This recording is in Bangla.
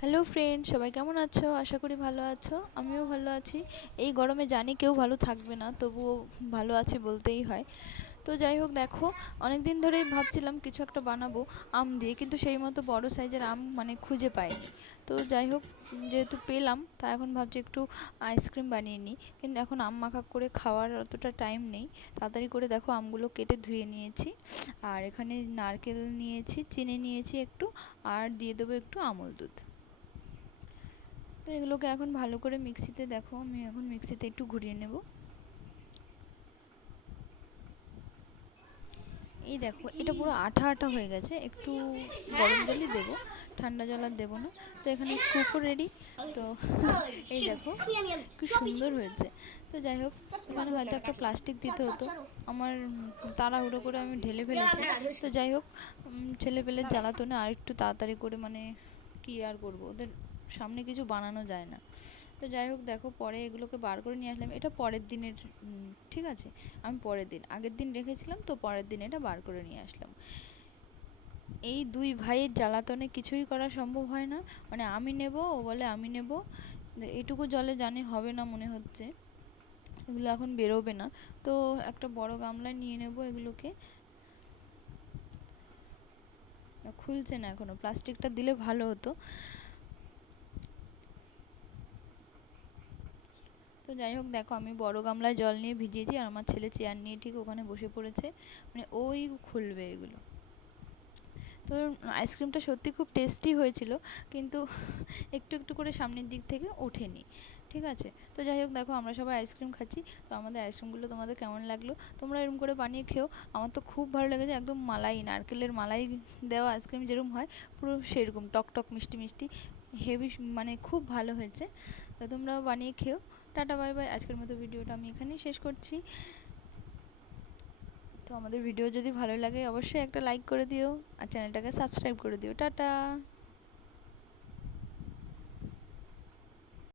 হ্যালো ফ্রেন্ড সবাই কেমন আছো? আশা করি ভালো আছো। আমিও ভালো আছি। এই গরমে জানি কেউ ভালো থাকবে না, তবুও ভালো আছি বলতেই হয়। তো যাই হোক, দেখো অনেক দিন ধরেই ভাবছিলাম কিছু একটা বানাবো, আম দিয়ে, কিন্তু সেই মতো বড় সাইজের আম মানে খুঁজে পাইনি। তো যাই হোক, যেহেতু পেলাম, তা এখন ভাবছি একটু আইসক্রিম বানিয়ে নিই। কিন্তু এখন আম মাখা করে খাওয়ার অতটা টাইম নেই। তাড়াতাড়ি করে দেখো, আমগুলো কেটে ধুয়ে নিয়েছি। আর এখানে নারকেল নিয়েছি, চিনি নিয়েছি একটু, আর দিয়ে দেবো একটু আমল দুধ। তো এগুলোকে এখন ভালো করে মিক্সিতে দেখো, আমি এখন মিক্সিতে একটু ঘুরিয়ে নেব। এই দেখো, এটা পুরো আঠা আঠা হয়ে গেছে, একটু গরম জলই দেবো, ঠান্ডা জল আর দেবো না। তো এখানে স্কুপও রেডি তো এই দেখো খুব সুন্দর হয়েছে। তো যাই হোক ওখানে হয়তো একটা প্লাস্টিক দিতে হতো। আমার তাড়াহুড়ো করে আমি ঢেলে ফেলেছি। তো যাই হোক ছেলে পেলে জ্বালাতো না আর একটু তাড়াতাড়ি করে মানে কী আর করব? ওদের সামনে কিছু বানানো যায় না। তো যাই হোক, দেখো পরে এগুলোকে বার করে নিয়ে আসলাম। এটা পরের দিনের ঠিক আছে? আমি পরের দিন, আগের দিন রেখেছিলাম, তো পরের দিন এটা বার করে নিয়ে আসলাম। এই দুই ভাইয়ের জ্বালাতনে কিছুই করা সম্ভব হয় না। মানে আমি নেব, ও বলে আমি নেব। এটুকু জলে জানি হবে না মনে হচ্ছে। এগুলো এখন বেরোবে না। তো একটা বড় গামলায় নিয়ে নেব এগুলোকে। খুলছে না এখনও প্লাস্টিকটা দিলে ভালো হতো। তো যাই হোক, দেখো আমি বড় গামলায় জল নিয়ে ভিজিয়েছি আর আমার ছেলে চেয়ার নিয়ে ঠিক ওখানে বসে পড়েছে। মানে ওই খুলবে এগুলো। তো আইসক্রিমটা সত্যি খুব টেস্টি হয়েছিল, কিন্তু একটু একটু করে সামনের দিক থেকে ওঠেনি। ঠিক আছে? তো যাই হোক, দেখো আমরা সবাই আইসক্রিম খাচ্ছি। তো আমাদের আইসক্রিমগুলো তোমাদের কেমন লাগল? তোমরা এরকম করে বানিয়ে খেও। আমার তো খুব ভালো লেগেছে, একদম মালাই, নারকেলের মালাই দেওয়া আইসক্রিম যেরকম হয়, পুরো সেরকম টক টক মিষ্টি মিষ্টি, হেভি মানে খুব ভালো হয়েছে। তো তোমরাও বানিয়ে খেও। টাটা, বাই বাই। আজকের মতো ভিডিওটা আমি এখানেই শেষ করছি। তো আমাদের ভিডিও যদি ভালো লাগে, অবশ্যই একটা লাইক করে দিও। আর চ্যানেলটাকে সাবস্ক্রাইব করে দিও। টাটা।